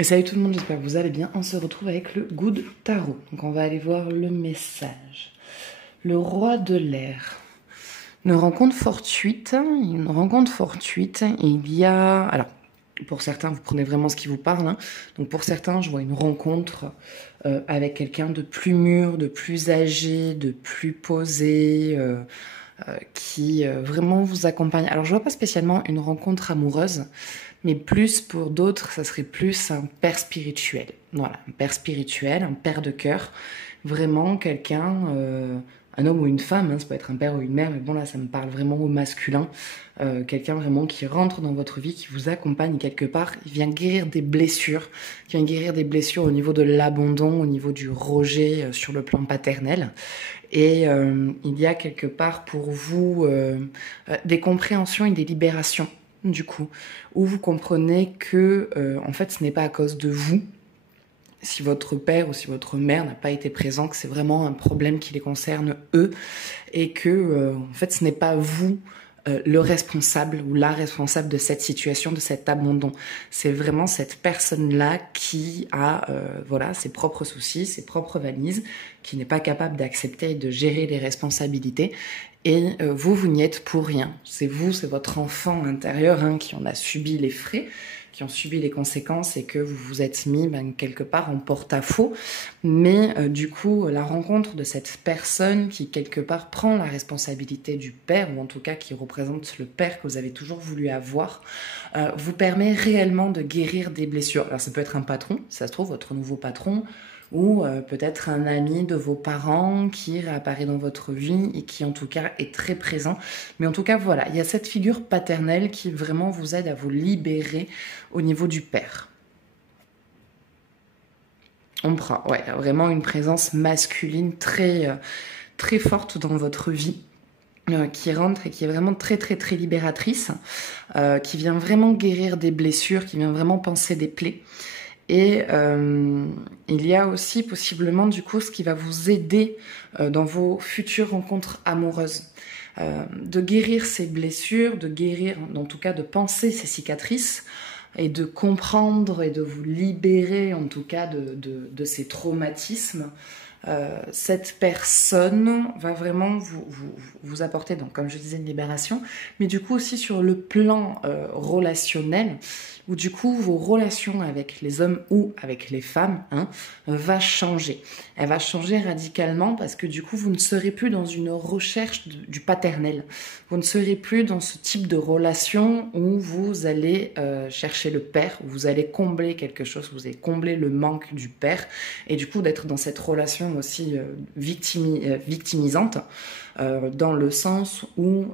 Et salut tout le monde, j'espère que vous allez bien. On se retrouve avec le Good Tarot. Donc on va aller voir le message. Le roi de l'air. Une rencontre fortuite. Il y a... Alors, pour certains, vous prenez vraiment ce qui vous parle. Hein. Donc pour certains, je vois une rencontre avec quelqu'un de plus mûr, de plus âgé, de plus posé, qui vraiment vous accompagne. Alors je vois pas spécialement une rencontre amoureuse, mais plus pour d'autres, ça serait plus un père spirituel. Voilà, un père spirituel, un père de cœur. Vraiment quelqu'un, un homme ou une femme, hein, ça peut être un père ou une mère, mais bon là ça me parle vraiment au masculin. Quelqu'un vraiment qui rentre dans votre vie, qui vous accompagne quelque part, il vient guérir des blessures, au niveau de l'abandon, au niveau du rejet sur le plan paternel. Et il y a quelque part pour vous des compréhensions et des libérations, du coup, où vous comprenez que, en fait, ce n'est pas à cause de vous, si votre père ou si votre mère n'a pas été présent, que c'est vraiment un problème qui les concerne eux, et que, en fait, ce n'est pas vous le responsable ou la responsable de cette situation, de cet abandon. C'est vraiment cette personne-là qui a voilà, ses propres soucis, ses propres valises, qui n'est pas capable d'accepter et de gérer les responsabilités. Et vous n'y êtes pour rien. C'est vous, c'est votre enfant intérieur hein, qui en a subi les frais, qui ont subi les conséquences et que vous vous êtes mis quelque part en porte-à-faux. Mais du coup, la rencontre de cette personne qui quelque part prend la responsabilité du père, ou en tout cas qui représente le père que vous avez toujours voulu avoir, vous permet réellement de guérir des blessures. Alors ça peut être un patron, si ça se trouve, votre nouveau patron, ou peut-être un ami de vos parents qui réapparaît dans votre vie et qui en tout cas est très présent. Mais en tout cas voilà, il y a cette figure paternelle qui vraiment vous aide à vous libérer au niveau du père. On prend, ouais, vraiment une présence masculine très, très forte dans votre vie. Qui rentre et qui est vraiment très très très libératrice, qui vient vraiment guérir des blessures, qui vient vraiment panser des plaies. Et il y a aussi possiblement du coup ce qui va vous aider dans vos futures rencontres amoureuses. De guérir ces blessures, de guérir, en tout cas de penser ces cicatrices et de comprendre et de vous libérer en tout cas de ces traumatismes. Cette personne va vraiment vous apporter, donc comme je disais, une libération, mais du coup aussi sur le plan relationnel, où du coup vos relations avec les hommes ou avec les femmes va changer. Elle va changer radicalement parce que du coup vous ne serez plus dans une recherche du paternel. Vous ne serez plus dans ce type de relation où vous allez chercher le père, où vous allez combler quelque chose, vous allez combler le manque du père, et du coup d'être dans cette relation aussi victimisante, dans le sens où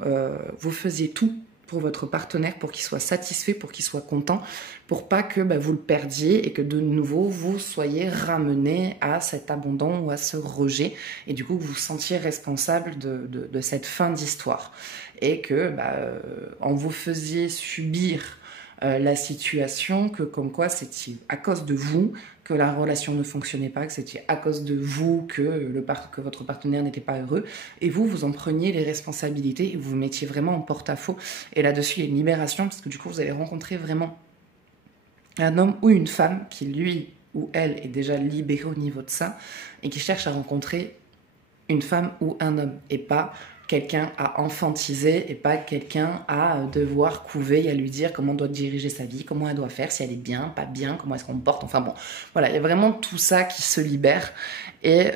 vous faisiez tout pour votre partenaire, pour qu'il soit satisfait, pour qu'il soit content, pour pas que vous le perdiez et que de nouveau vous soyez ramené à cet abandon ou à ce rejet, et du coup vous vous sentiez responsable de cette fin d'histoire, et que on vous faisiez subir la situation, que comme quoi c'était à cause de vous que la relation ne fonctionnait pas, que c'était à cause de vous que votre partenaire n'était pas heureux, et vous en preniez les responsabilités et vous vous mettiez vraiment en porte-à-faux. Et là-dessus, il y a une libération, parce que du coup, vous allez rencontrer vraiment un homme ou une femme qui, lui ou elle, est déjà libéré au niveau de ça, et qui cherche à rencontrer une femme ou un homme, et pas quelqu'un à enfantiser, et pas quelqu'un à devoir couver et à lui dire comment doit diriger sa vie, comment elle doit faire, si elle est bien, pas bien, comment est-ce qu'on porte, enfin bon, voilà, il y a vraiment tout ça qui se libère, et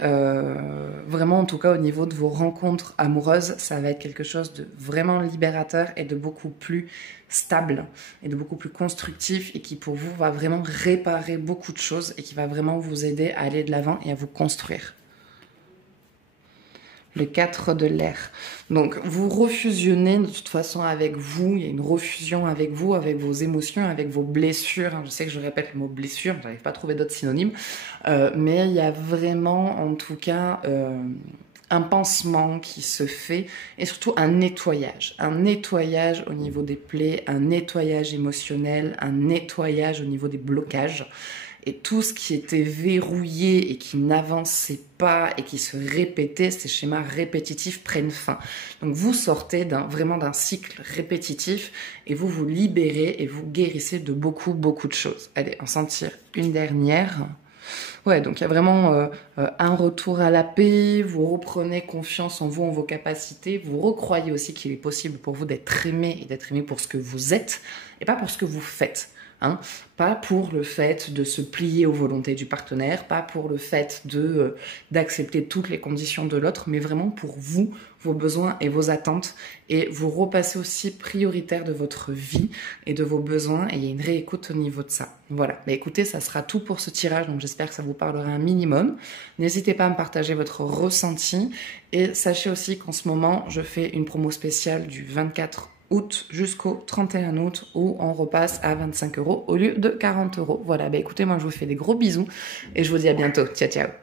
vraiment en tout cas au niveau de vos rencontres amoureuses, ça va être quelque chose de vraiment libérateur et de beaucoup plus stable et de beaucoup plus constructif, et qui pour vous va vraiment réparer beaucoup de choses et qui va vraiment vous aider à aller de l'avant et à vous construire. Le 4 de l'air. Donc, vous refusionnez de toute façon avec vous. Il y a une refusion avec vous, avec vos émotions, avec vos blessures. Je sais que je répète le mot blessure, j'arrive pas à trouver d'autres synonymes. Mais il y a vraiment, en tout cas, un pansement qui se fait et surtout un nettoyage au niveau des plaies, un nettoyage émotionnel, un nettoyage au niveau des blocages. Et tout ce qui était verrouillé et qui n'avançait pas et qui se répétait, ces schémas répétitifs prennent fin. Donc vous sortez vraiment d'un cycle répétitif et vous vous libérez et vous guérissez de beaucoup de choses. Allez, en sentir une dernière. Ouais, donc il y a vraiment un retour à la paix, vous reprenez confiance en vous, en vos capacités, vous recroyez aussi qu'il est possible pour vous d'être aimé et d'être aimé pour ce que vous êtes et pas pour ce que vous faites. Hein, pas pour le fait de se plier aux volontés du partenaire, pas pour le fait d'accepter toutes les conditions de l'autre, mais vraiment pour vous, vos besoins et vos attentes, et vous repassez aussi prioritaire de votre vie et de vos besoins, et il y a une réécoute au niveau de ça. Voilà, mais écoutez, ça sera tout pour ce tirage, donc j'espère que ça vous parlera un minimum. N'hésitez pas à me partager votre ressenti, et sachez aussi qu'en ce moment, je fais une promo spéciale du 24 août jusqu'au 31 août où on repasse à 25 € au lieu de 40 €. Voilà, bah écoutez, moi je vous fais des gros bisous et je vous dis à bientôt. Ciao, ciao.